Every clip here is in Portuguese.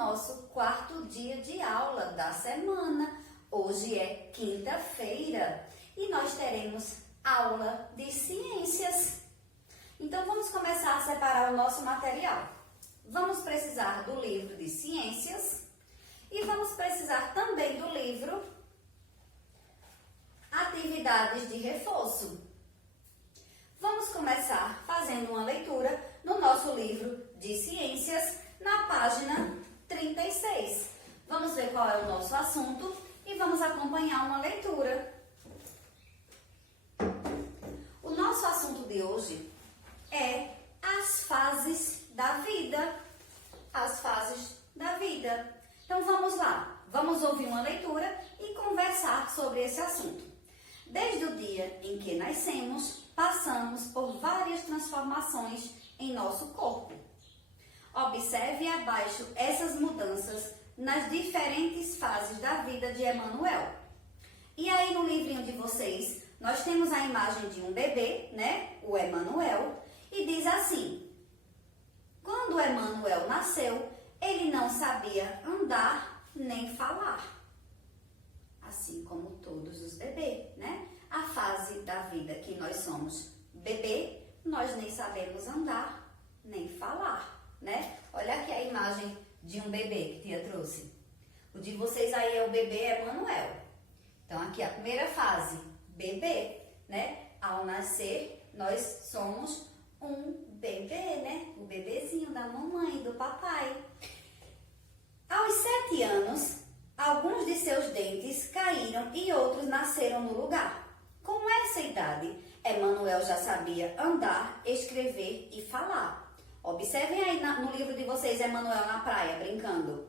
nosso quarto dia de aula da semana. Hoje é quinta-feira e nós teremos aula de ciências. Então vamos começar a separar o nosso material. Vamos precisar do livro de ciências e vamos precisar também do livro Atividades de Reforço. Vamos começar fazendo uma leitura no nosso livro de ciências, na página 36. Vamos ver qual é o nosso assunto e vamos acompanhar uma leitura. O nosso assunto de hoje é as fases da vida. As fases da vida. Então vamos lá, vamos ouvir uma leitura e conversar sobre esse assunto. Desde o dia em que nascemos, passamos por várias transformações em nosso corpo. Observe abaixo essas mudanças nas diferentes fases da vida de Emanuel. E aí no livrinho de vocês, nós temos a imagem de um bebê, né? O Emanuel, e diz assim: quando Emanuel nasceu, ele não sabia andar nem falar. Assim como todos os bebês, né? A fase da vida que nós somos bebê, nós nem sabemos andar nem falar, né? Olha aqui a imagem de um bebê que tia trouxe. O de vocês aí é o bebê Emanuel. Então aqui a primeira fase, bebê, né? Ao nascer, nós somos um bebê, né? O bebezinho da mamãe e do papai. Aos 7 anos, alguns de seus dentes caíram e outros nasceram no lugar. Com essa idade, Emanuel já sabia andar, escrever e falar. Observem aí no livro de vocês, Emanuel na praia, brincando.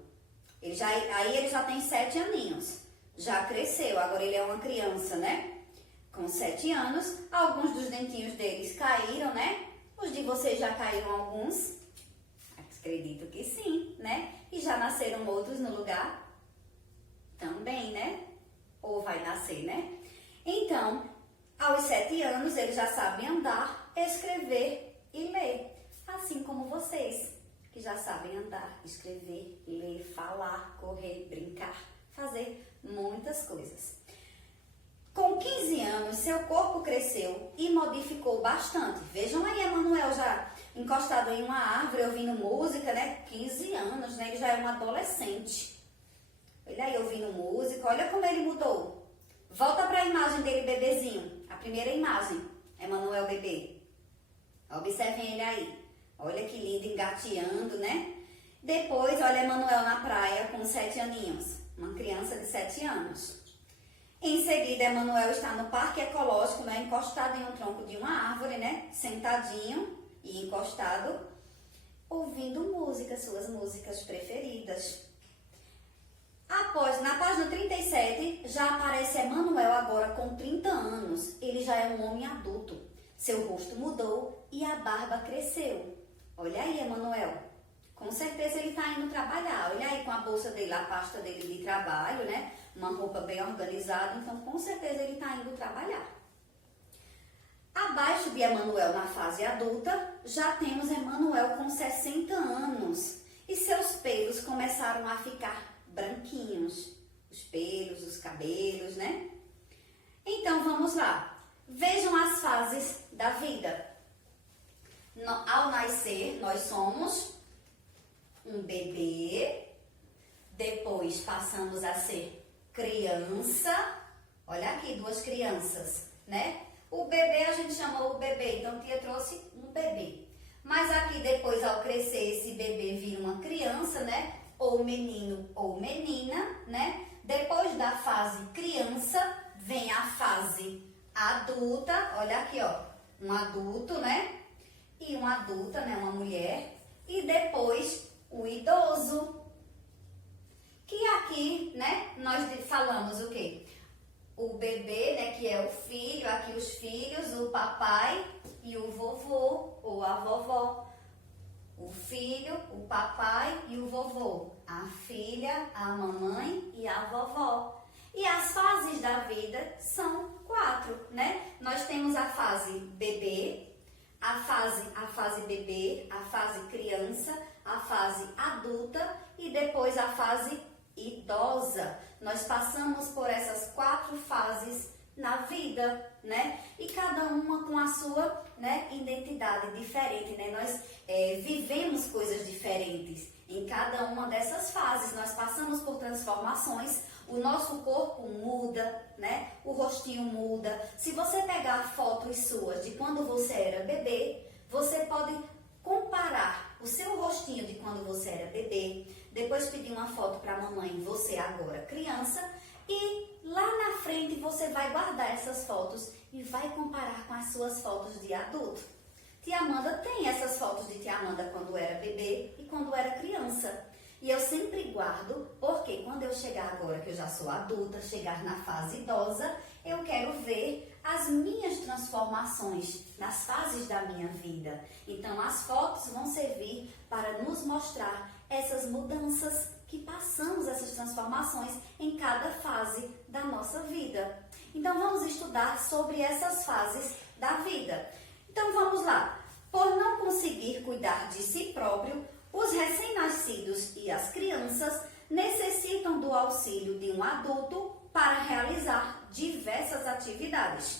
Aí ele já tem 7 aninhos. Já cresceu, agora ele é uma criança, né? Com 7 anos, alguns dos dentinhos deles caíram, né? Os de vocês já caíram alguns? Acredito que sim, né? E já nasceram outros no lugar? Também, né? Ou vai nascer, né? Então, aos 7 anos, eles já sabem andar, escrever e ler. Assim como vocês, que já sabem andar, escrever, ler, falar, correr, brincar, fazer muitas coisas. Com 15 anos, seu corpo cresceu e modificou bastante. Vejam aí, Emanuel já encostado em uma árvore, ouvindo música, né? 15 anos, né? Ele já é um adolescente. Olha aí, ouvindo música, olha como ele mudou. Volta para a imagem dele, bebezinho. A primeira imagem, Emanuel bebê. Observem ele aí. Olha que lindo, engateando, né? Depois, olha Emanuel na praia com 7 aninhos. Uma criança de 7 anos. Em seguida, Emanuel está no parque ecológico, né? Encostado em um tronco de uma árvore, né? Sentadinho e encostado, ouvindo música, suas músicas preferidas. Após, na página 37, já aparece Emanuel agora com 30 anos. Ele já é um homem adulto. Seu rosto mudou e a barba cresceu. Olha aí, Emanuel. Com certeza ele está indo trabalhar. Olha aí com a bolsa dele, a pasta dele de trabalho, né? Uma roupa bem organizada. Então, com certeza ele está indo trabalhar. Abaixo de Emanuel na fase adulta, já temos Emanuel com 60 anos. E seus pelos começaram a ficar branquinhos, os pelos, os cabelos, né? Então, vamos lá. Vejam as fases da vida. Ao nascer, nós somos um bebê, depois passamos a ser criança. Olha aqui, 2 crianças, né? O bebê, a gente chamou o bebê, então tia trouxe um bebê. Mas aqui, depois, ao crescer, esse bebê vira uma criança, né? Ou menino ou menina, né? Depois da fase criança, vem a fase adulta. Olha aqui, ó, um adulto, né? E uma adulta, né? Uma mulher. E depois o idoso. Que aqui, né? Nós falamos o quê? O bebê, né? Que é o filho, aqui os filhos, o papai e o vovô ou a vovó. O filho, o papai e o vovô. A filha, a mamãe e a vovó. E as fases da vida são 4, né? Nós temos a fase bebê, a fase bebê, a fase criança, a fase adulta e depois a fase idosa. Nós passamos por essas 4 fases na vida, né? E cada uma com a sua, né, identidade diferente, né? Nós vivemos coisas diferentes em cada uma dessas fases. Nós passamos por transformações, o nosso corpo muda, né? O rostinho muda. Se você pegar fotos suas de quando você era bebê, você pode comparar o seu rostinho de quando você era bebê, depois pedir uma foto para a mamãe, você agora criança, e lá na frente você vai guardar essas fotos e vai comparar com as suas fotos de adulto. Tia Amanda tem essas fotos de Tia Amanda quando era bebê e quando era criança. E eu sempre guardo, porque quando eu chegar agora, que eu já sou adulta, chegar na fase idosa, eu quero ver as minhas transformações nas fases da minha vida. Então, as fotos vão servir para nos mostrar essas mudanças que passamos, essas transformações em cada fase da nossa vida. Então, vamos estudar sobre essas fases da vida. Então, vamos lá. Por não conseguir cuidar de si próprio, os recém-nascidos e as crianças necessitam do auxílio de um adulto para realizar diversas atividades.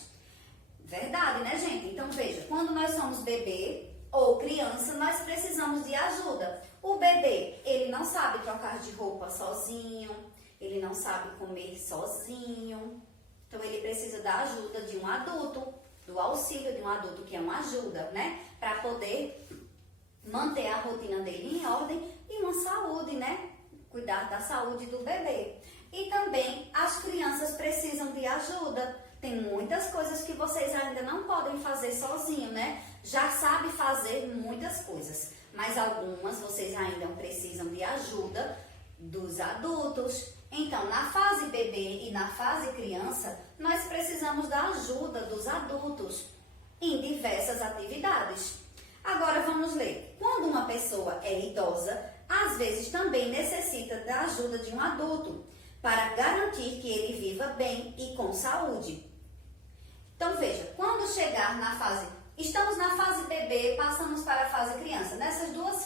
Verdade, né, gente? Então, veja, quando nós somos bebê ou criança, nós precisamos de ajuda. O bebê, ele não sabe trocar de roupa sozinho, ele não sabe comer sozinho. Então, ele precisa da ajuda de um adulto, do auxílio de um adulto, que é uma ajuda, né? Para poder manter a rotina dele em ordem e uma saúde, né? Cuidar da saúde do bebê. E também as crianças precisam de ajuda. Tem muitas coisas que vocês ainda não podem fazer sozinho, né? Já sabe fazer muitas coisas, mas algumas vocês ainda precisam de ajuda dos adultos. Então, na fase bebê e na fase criança, nós precisamos da ajuda dos adultos em diversas atividades. Agora vamos ler. Quando uma pessoa é idosa, às vezes também necessita da ajuda de um adulto para garantir que ele viva bem e com saúde. Então veja, quando chegar na fase, estamos na fase bebê, passamos para a fase criança. Nessas duas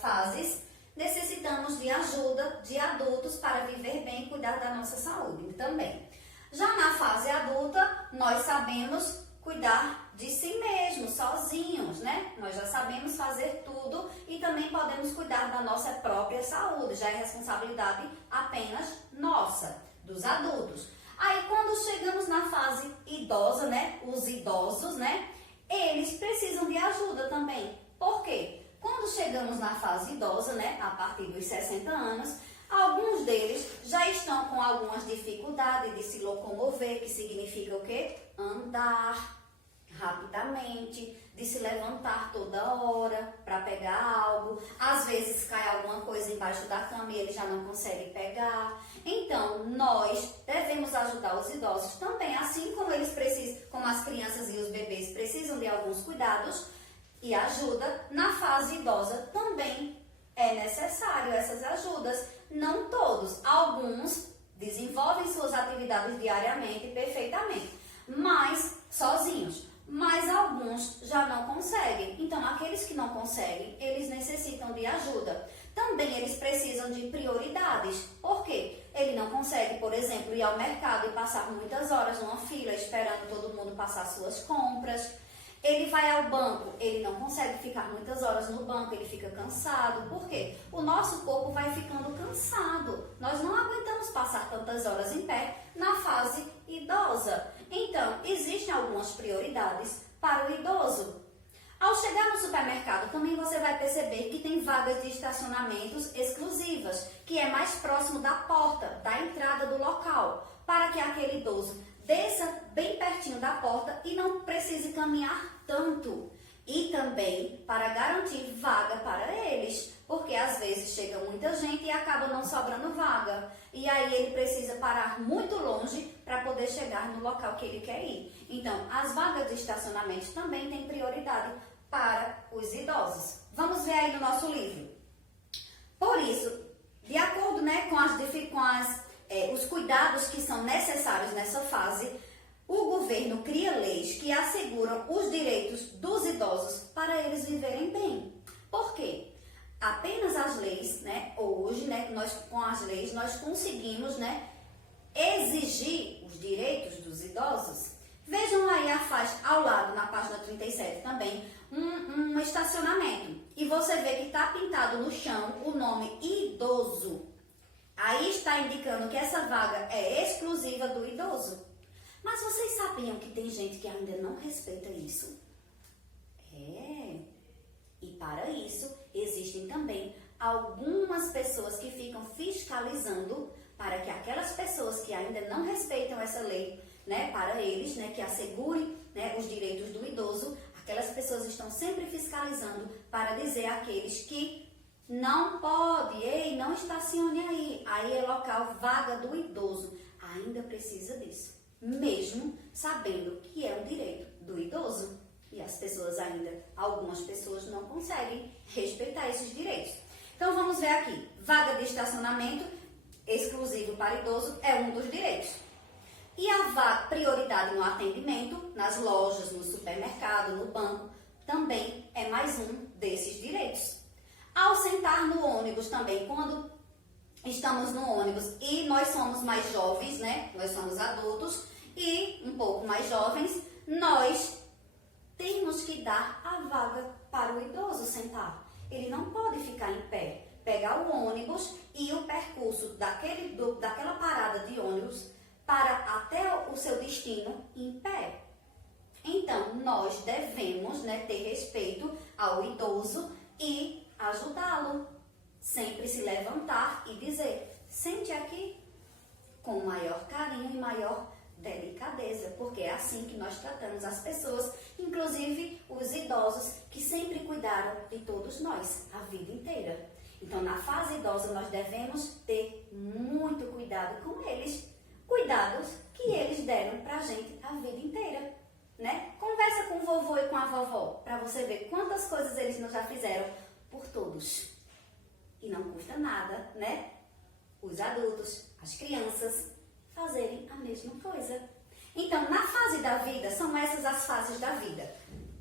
fases, necessitamos de ajuda de adultos para viver bem e cuidar da nossa saúde também. Já na fase adulta, nós sabemos cuidar de si mesmos, sozinhos, né? Nós já sabemos fazer tudo e também podemos cuidar da nossa própria saúde. Já é responsabilidade apenas nossa, dos adultos. Aí, quando chegamos na fase idosa, né? Os idosos, né? Eles precisam de ajuda também. Por quê? Quando chegamos na fase idosa, né? A partir dos 60 anos, alguns deles já estão com algumas dificuldades de se locomover, que significa o quê? Andar rapidamente, de se levantar toda hora para pegar algo. Às vezes cai alguma coisa embaixo da cama e ele já não consegue pegar. Então, nós devemos ajudar os idosos também, assim como eles precisam, como as crianças e os bebês precisam de alguns cuidados e ajuda, na fase idosa também é necessário essas ajudas. Não todos, alguns desenvolvem suas atividades diariamente perfeitamente, mas sozinhos. Mas alguns já não conseguem. Então, aqueles que não conseguem, eles necessitam de ajuda. Também eles precisam de prioridades. Por quê? Ele não consegue, por exemplo, ir ao mercado e passar muitas horas numa fila esperando todo mundo passar suas compras. Ele vai ao banco, ele não consegue ficar muitas horas no banco, ele fica cansado. Por quê? O nosso corpo vai ficando cansado. Nós não aguentamos passar tantas horas em pé na fase idosa. Então, existem algumas prioridades para o idoso. Ao chegar no supermercado, também você vai perceber que tem vagas de estacionamentos exclusivas, que é mais próximo da porta, da entrada do local, para que aquele idoso desça bem pertinho da porta e não precise caminhar tanto. E também para garantir vaga para eles, porque às vezes chega muita gente e acaba não sobrando vaga. E aí ele precisa parar muito longe para poder chegar no local que ele quer ir. Então, as vagas de estacionamento também têm prioridade para os idosos. Vamos ver aí no nosso livro. Por isso, de acordo, né, com os cuidados que são necessários nessa fase, o governo cria leis que asseguram os direitos dos idosos para eles viverem bem. Por quê? apenas as leis, né? Hoje, né? Nós com as leis nós conseguimos, né? Exigir os direitos dos idosos. Vejam aí a faixa ao lado, na página 37 também, um estacionamento. E você vê que está pintado no chão o nome idoso. Aí está indicando que essa vaga é exclusiva do idoso. Mas vocês sabiam que tem gente que ainda não respeita isso? E para isso, existem também algumas pessoas que ficam fiscalizando para que aquelas pessoas que ainda não respeitam essa lei, né, para eles, né, que assegure, né, os direitos do idoso, aquelas pessoas estão sempre fiscalizando para dizer àqueles que não pode, ei, não estacione aí é local vaga do idoso. Ainda precisa disso, mesmo sabendo que é um direito do idoso. E as pessoas ainda, algumas pessoas não conseguem respeitar esses direitos. Então vamos ver aqui, vaga de estacionamento exclusivo para idoso é um dos direitos. E a vaga, prioridade no atendimento, nas lojas, no supermercado, no banco, também é mais um desses direitos. Ao sentar no ônibus também, quando estamos no ônibus e nós somos mais jovens, né? Nós somos adultos e um pouco mais jovens, nós temos que dar a vaga para o idoso sentar. Ele não pode ficar em pé. Pegar o ônibus e o percurso daquela parada de ônibus para até o seu destino em pé. Então, nós devemos, né, ter respeito ao idoso e ajudá-lo. Sempre se levantar e dizer, sente aqui, com maior carinho e maior delicadeza, porque é assim que nós tratamos as pessoas, inclusive os idosos que sempre cuidaram de todos nós a vida inteira. Então, na fase idosa, nós devemos ter muito cuidado com eles, cuidados que eles deram pra gente a vida inteira, né? Conversa com o vovô e com a vovó, para você ver quantas coisas eles já fizeram por todos. E não custa nada, né? Os adultos, as crianças, fazerem a mesma coisa. Então, na fase da vida, são essas as fases da vida.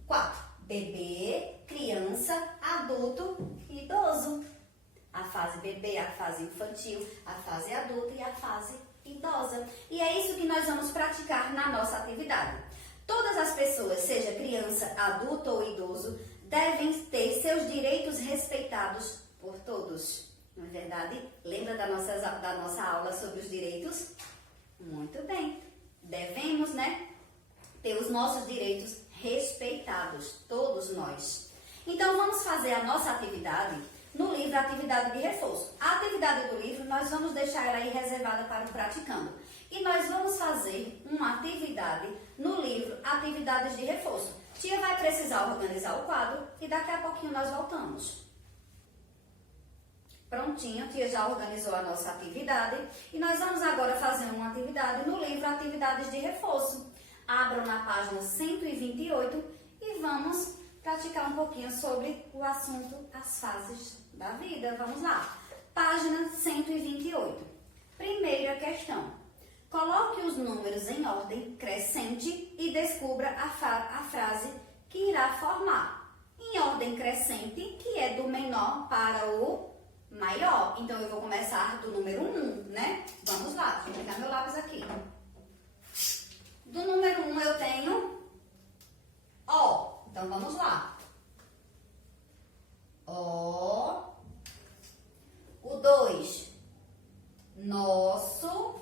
4. Bebê, criança, adulto e idoso. A fase bebê, a fase infantil, a fase adulta e a fase idosa. E é isso que nós vamos praticar na nossa atividade. Todas as pessoas, seja criança, adulto ou idoso, devem ter seus direitos respeitados por todos. Não é verdade? Lembra da nossa aula sobre os direitos? Muito bem. Devemos, né, ter os nossos direitos respeitados, todos nós. Então, vamos fazer a nossa atividade no livro Atividade de Reforço. A atividade do livro, nós vamos deixar ela aí reservada para o praticando. E nós vamos fazer uma atividade no livro Atividades de Reforço. Tia vai precisar organizar o quadro e daqui a pouquinho nós voltamos. Prontinho, a tia já organizou a nossa atividade e nós vamos agora fazer uma atividade no livro Atividades de Reforço. Abram na página 128 e vamos praticar um pouquinho sobre o assunto as fases da vida. Vamos lá. Página 128. Primeira questão. Coloque os números em ordem crescente e descubra a frase que irá formar. Em ordem crescente, que é do menor para o maior. Então, eu vou começar do número 1, né? Vamos lá, deixa eu pegar meu lápis aqui. Do número 1 eu tenho O. Então, vamos lá. O. O 2. Nosso.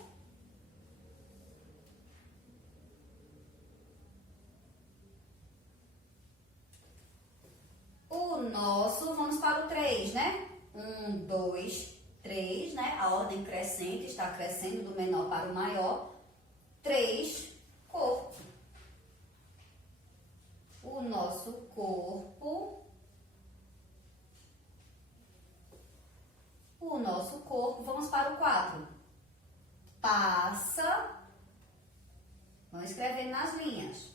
O nosso, vamos para o 3, né? 1, 2, 3, né? A ordem crescente, está crescendo do menor para o maior. 3, corpo. O nosso corpo. O nosso corpo. Vamos para o 4. Passa. Vamos escrever nas linhas.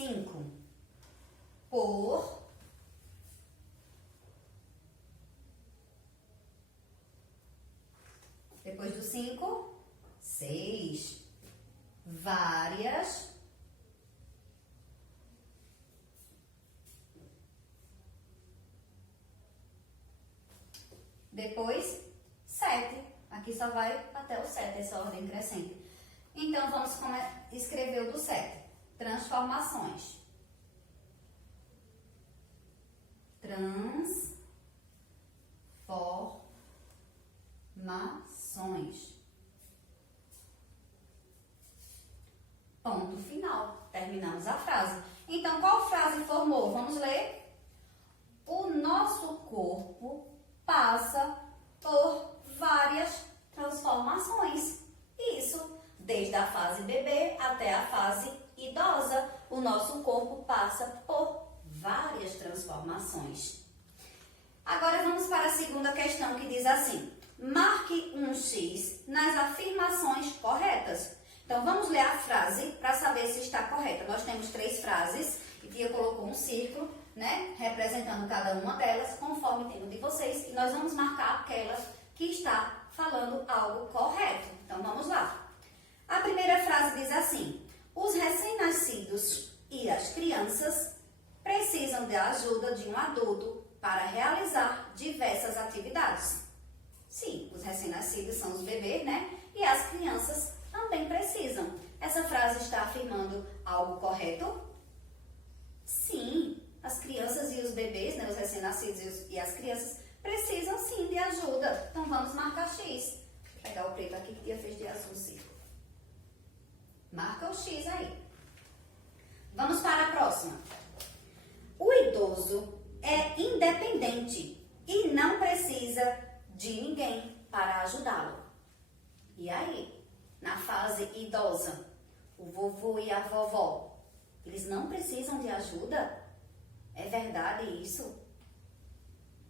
5, por, depois do 5, 6, várias, depois 7. Aqui só vai até o 7, essa ordem crescente. Então, vamos escrever o do 7. Transformações. Transformações. Ponto final. Terminamos a frase. Então, qual frase formou? Vamos ler? O nosso corpo passa por várias transformações. Isso, desde a fase bebê até a fase idosa. O nosso corpo passa por várias transformações. Agora vamos para a segunda questão que diz assim: marque um X nas afirmações corretas. Então vamos ler a frase para saber se está correta. Nós temos 3 frases e Tia colocou um círculo, né, representando cada uma delas, conforme o tema de vocês, e nós vamos marcar aquela que está falando algo correto. Então vamos lá. A primeira frase diz assim: os recém-nascidos e as crianças precisam da ajuda de um adulto para realizar diversas atividades. Sim, os recém-nascidos são os bebês, né? E as crianças também precisam. Essa frase está afirmando algo correto? Sim, as crianças e os bebês, né, os recém-nascidos e as crianças, precisam sim de ajuda. Então vamos marcar X. Vou pegar o preto aqui que Tia fez de azul círculo. Marca o X aí. Vamos para a próxima. O idoso é independente e não precisa de ninguém para ajudá-lo. E aí, na fase idosa, o vovô e a vovó, eles não precisam de ajuda? É verdade isso?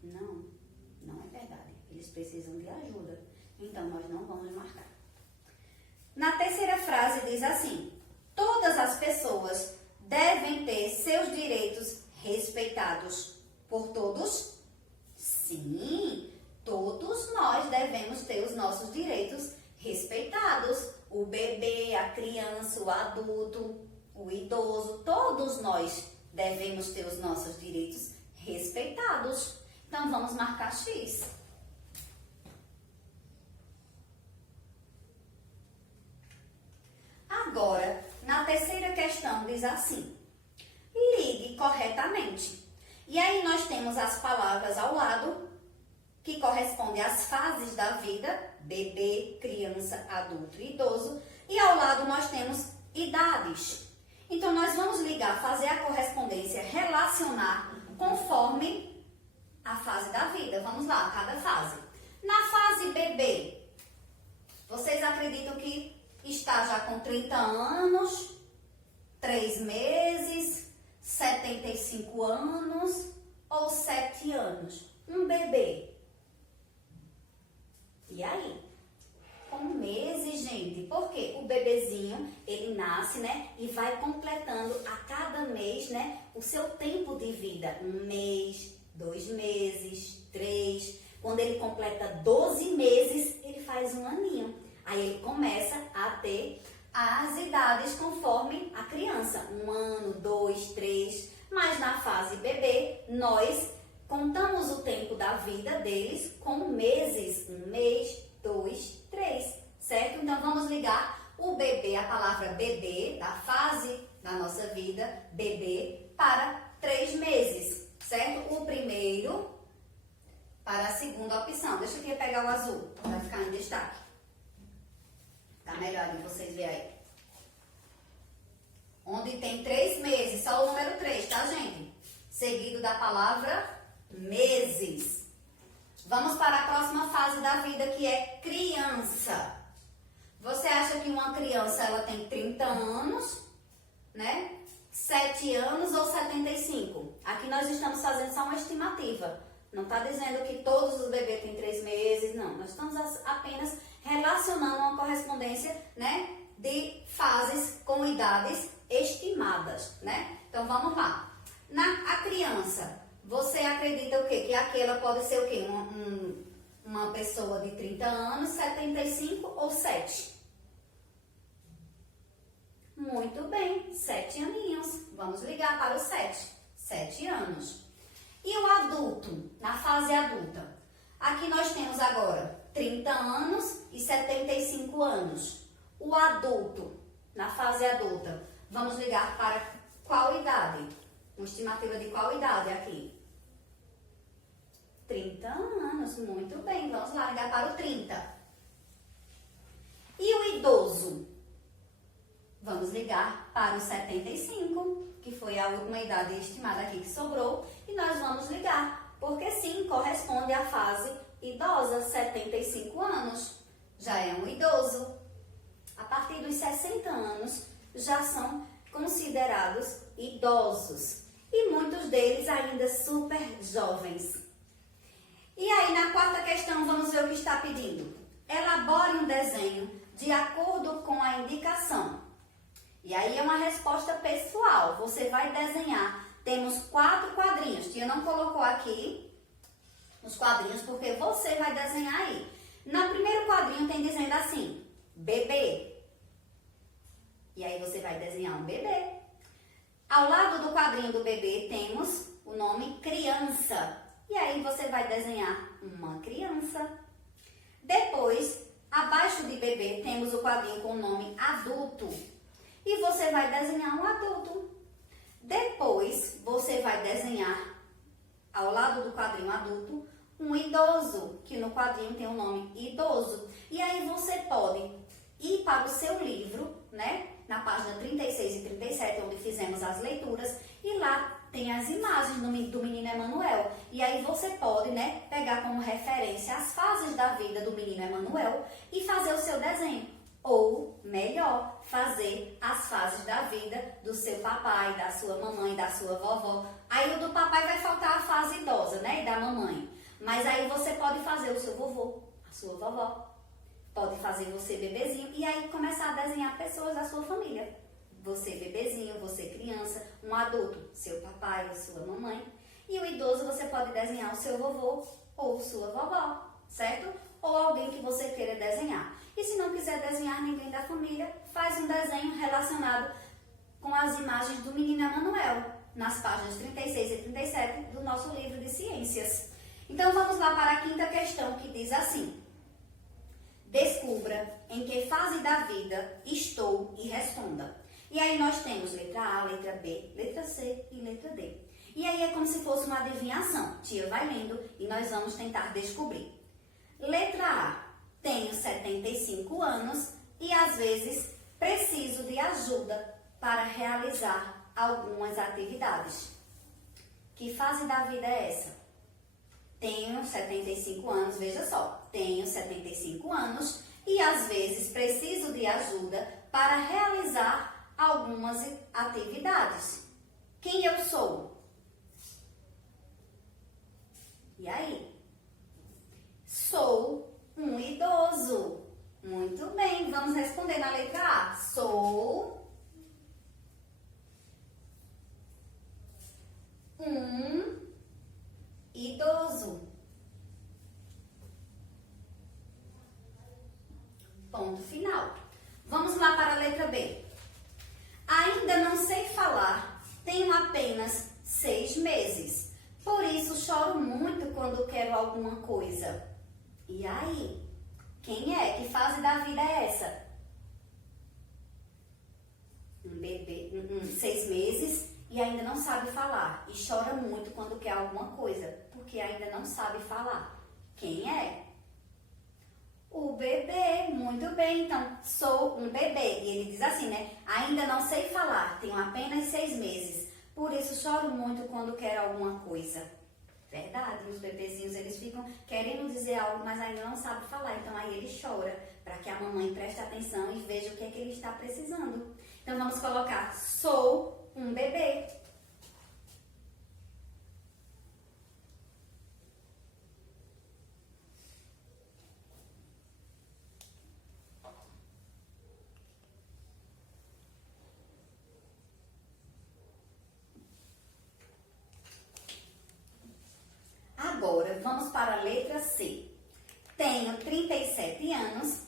Não, não é verdade. Eles precisam de ajuda. Então, nós não vamos marcar. Na terceira frase diz assim: todas as pessoas devem ter seus direitos respeitados por todos? Sim, todos nós devemos ter os nossos direitos respeitados. O bebê, a criança, o adulto, o idoso, todos nós devemos ter os nossos direitos respeitados. Então, vamos marcar X. Agora, na terceira questão diz assim: ligue corretamente. E aí nós temos as palavras ao lado, que correspondem às fases da vida, bebê, criança, adulto e idoso. E ao lado nós temos idades. Então, nós vamos ligar, fazer a correspondência, relacionar conforme a fase da vida. Vamos lá, cada fase. Na fase bebê, vocês acreditam que está já com 30 anos, 3 meses, 75 anos ou 7 anos? Um bebê. E aí? Com meses, gente. Porque o bebezinho, ele nasce, né? E vai completando a cada mês, né? O seu tempo de vida. 1 mês, 2 meses, 3. Quando ele completa 12 meses, ele faz 1 aninho. Aí ele começa a ter as idades conforme a criança. 1 ano, 2, 3. Mas na fase bebê, nós contamos o tempo da vida deles com meses. 1 mês, 2, 3. Certo? Então vamos ligar o bebê, a palavra bebê, da fase da nossa vida, bebê, para 3 meses. Certo? O primeiro para a segunda opção. Deixa eu aqui pegar o azul, vai ficar em destaque. Tá melhor de vocês verem aí. Onde tem 3 meses, só o número 3, tá, gente? Seguido da palavra meses. Vamos para a próxima fase da vida, que é criança. Você acha que uma criança, ela tem 30 anos, né? 7 anos ou 75? Aqui nós estamos fazendo só uma estimativa. Não está dizendo que todos os bebês têm 3 meses, não. Nós estamos apenas relacionando uma correspondência, né, de fases com idades estimadas, né? Então, vamos lá. A criança, você acredita o quê? Que aquela pode ser o quê? Uma pessoa de 30 anos, 75 ou 7? Muito bem, 7 aninhos. Vamos ligar para o 7. 7 anos. E o adulto, na fase adulta? Aqui nós temos agora 30 anos e 75 anos. O adulto, na fase adulta, vamos ligar para qual idade? Uma estimativa de qual idade aqui? 30 anos, muito bem. Vamos lá ligar para o 30. E o idoso? Vamos ligar para o 75, que foi a última idade estimada aqui que sobrou. E nós vamos ligar, porque sim, corresponde à fase idosa, 75 anos. Já é um idoso. A partir dos 60 anos, já são considerados idosos. E muitos deles ainda super jovens. E aí, na quarta questão, vamos ver o que está pedindo. Elabore um desenho de acordo com a indicação. E aí é uma resposta pessoal. Você vai desenhar. Temos 4 quadrinhos. Tia não colocou aqui os quadrinhos porque você vai desenhar aí. No primeiro quadrinho tem dizendo assim, bebê. E aí você vai desenhar um bebê. Ao lado do quadrinho do bebê temos o nome criança. E aí você vai desenhar uma criança. Depois, abaixo de bebê, temos o quadrinho com o nome adulto. E você vai desenhar um adulto. Depois, você vai desenhar, ao lado do quadrinho adulto, um idoso, que no quadrinho tem o nome idoso. E aí você pode ir para o seu livro, né? Na página 36 e 37, onde fizemos as leituras, e lá tem as imagens do menino Emanuel. E aí você pode, né, pegar como referência as fases da vida do menino Emanuel e fazer o seu desenho. Ou, melhor, fazer as fases da vida do seu papai, da sua mamãe, da sua vovó. Aí o do papai vai faltar a fase idosa, né, e da mamãe. Mas aí você pode fazer o seu vovô, a sua vovó. Pode fazer você bebezinho e aí começar a desenhar pessoas da sua família. Você bebezinho, você criança, um adulto, seu papai ou sua mamãe. E o idoso você pode desenhar o seu vovô ou sua vovó, certo? Ou alguém que você queira desenhar. E se não quiser desenhar ninguém da família, faz um desenho relacionado com as imagens do menino Emanuel, nas páginas 36 e 37 do nosso livro de ciências. Então vamos lá para a quinta questão, que diz assim. Descubra em que fase da vida estou e responda. E aí nós temos letra A, letra B, letra C e letra D. E aí é como se fosse uma adivinhação. Tia vai lendo e nós vamos tentar descobrir. Letra A. Tenho 75 anos e às vezes preciso de ajuda para realizar algumas atividades. Que fase da vida é essa? Tenho 75 anos, veja só. Tenho 75 anos e às vezes preciso de ajuda para realizar algumas atividades. Quem eu sou? E aí? Sou um idoso. Muito bem, vamos responder na letra A. Sou um idoso. Ponto final. Vamos lá para a letra B. Ainda não sei falar, tenho apenas 6 meses. Por isso choro muito quando quero alguma coisa. E aí? Quem é? Que fase da vida é essa? Um bebê, 6 meses e ainda não sabe falar. E chora muito quando quer alguma coisa, porque ainda não sabe falar. Quem é? O bebê, muito bem, então, sou um bebê. E ele diz assim, né? Ainda não sei falar, tenho apenas 6 meses. Por isso choro muito quando quero alguma coisa. Verdade, os bebezinhos, eles ficam querendo dizer algo, mas ainda não sabem falar. Então aí ele chora, para que a mamãe preste atenção e veja o que é que ele está precisando. Então vamos colocar, sou um bebê. Agora, vamos para a letra C. Tenho 37 anos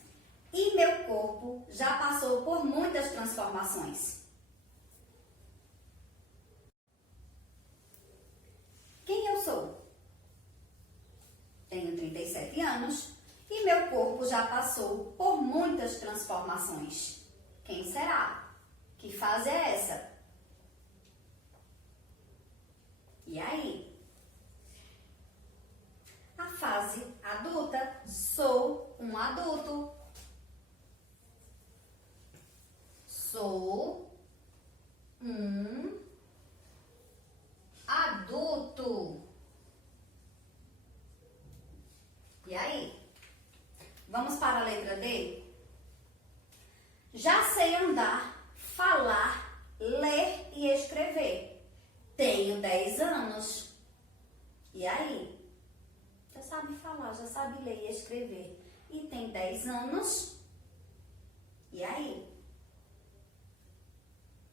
e meu corpo já passou por muitas transformações. Quem eu sou? Tenho 37 7 anos e meu corpo já passou por muitas transformações. Quem será? Que fase é essa? E aí? A fase adulta. Sou um adulto. Sou um adulto. E aí? Vamos para a letra D? Já sei andar, falar, ler e escrever. Tenho 10 anos. E aí? Já sabe falar, já sabe ler e escrever. E tem 10 anos. E aí?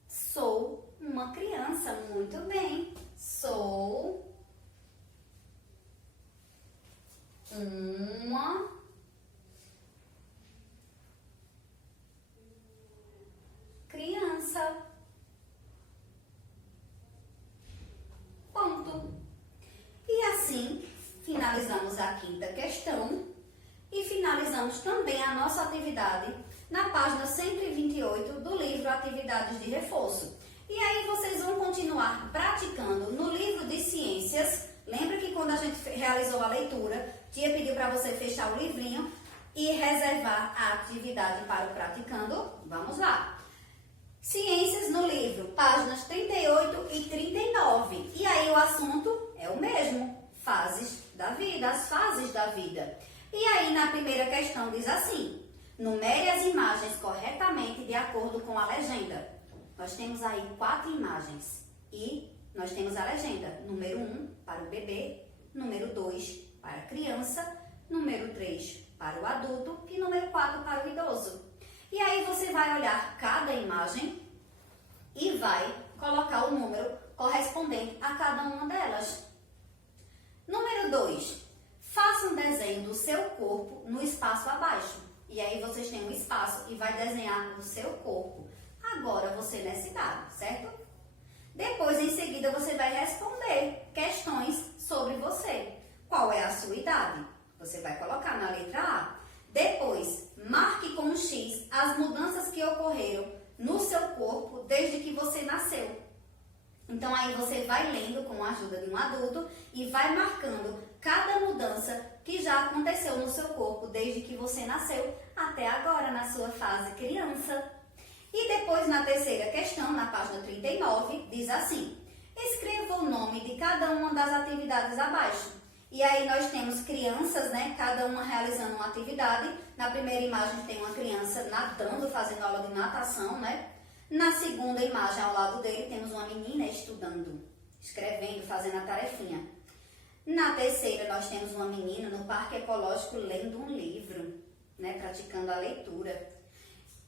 Sou uma criança. Muito bem. Sou uma criança. Ponto. E assim, finalizamos a quinta questão e finalizamos também a nossa atividade na página 128 do livro Atividades de Reforço. E aí vocês vão continuar praticando no livro de ciências. Lembra que quando a gente realizou a leitura, tia pediu para você fechar o livrinho e reservar a atividade para o praticando? Vamos lá. Ciências no livro, páginas 38 e 39. E aí o assunto é o mesmo, fases da vida, as fases da vida. E aí na primeira questão diz assim: numere as imagens corretamente de acordo com a legenda. Nós temos aí 4 imagens e nós temos a legenda. Número 1 para o bebê, número 2 para a criança, número 3 para o adulto e número 4 para o idoso. E aí você vai olhar cada imagem e vai colocar o número correspondente a cada uma delas. Número 2. Faça um desenho do seu corpo no espaço abaixo. E aí vocês têm um espaço e vai desenhar o seu corpo. Agora você nessa idade, certo? Depois, em seguida, você vai responder questões sobre você. Qual é a sua idade? Você vai colocar na letra A. Depois, marque com um X as mudanças que ocorreram no seu corpo desde que você nasceu. Então, aí você vai lendo com a ajuda de um adulto e vai marcando cada mudança que já aconteceu no seu corpo desde que você nasceu até agora, na sua fase criança. E depois, na terceira questão, na página 39, diz assim: escreva o nome de cada uma das atividades abaixo. E aí nós temos crianças, né? Cada uma realizando uma atividade. Na primeira imagem tem uma criança nadando, fazendo aula de natação, né? Na segunda imagem, ao lado dele, temos uma menina estudando, escrevendo, fazendo a tarefinha. Na terceira, nós temos uma menina no parque ecológico lendo um livro, né? Praticando a leitura.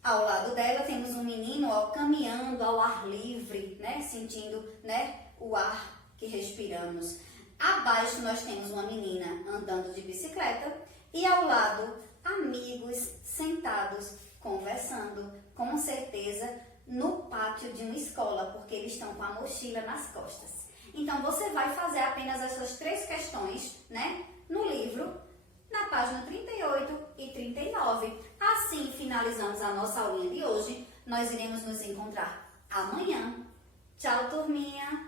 Ao lado dela temos um menino, ó, caminhando ao ar livre, né? Sentindo, né, o ar que respiramos. Abaixo nós temos uma menina andando de bicicleta e ao lado amigos sentados conversando, com certeza no pátio de uma escola, porque eles estão com a mochila nas costas. Então você vai fazer apenas essas 3 questões, né, no livro, na página 38 e 39. Assim finalizamos a nossa aulinha de hoje. Nós iremos nos encontrar amanhã. Tchau, turminha!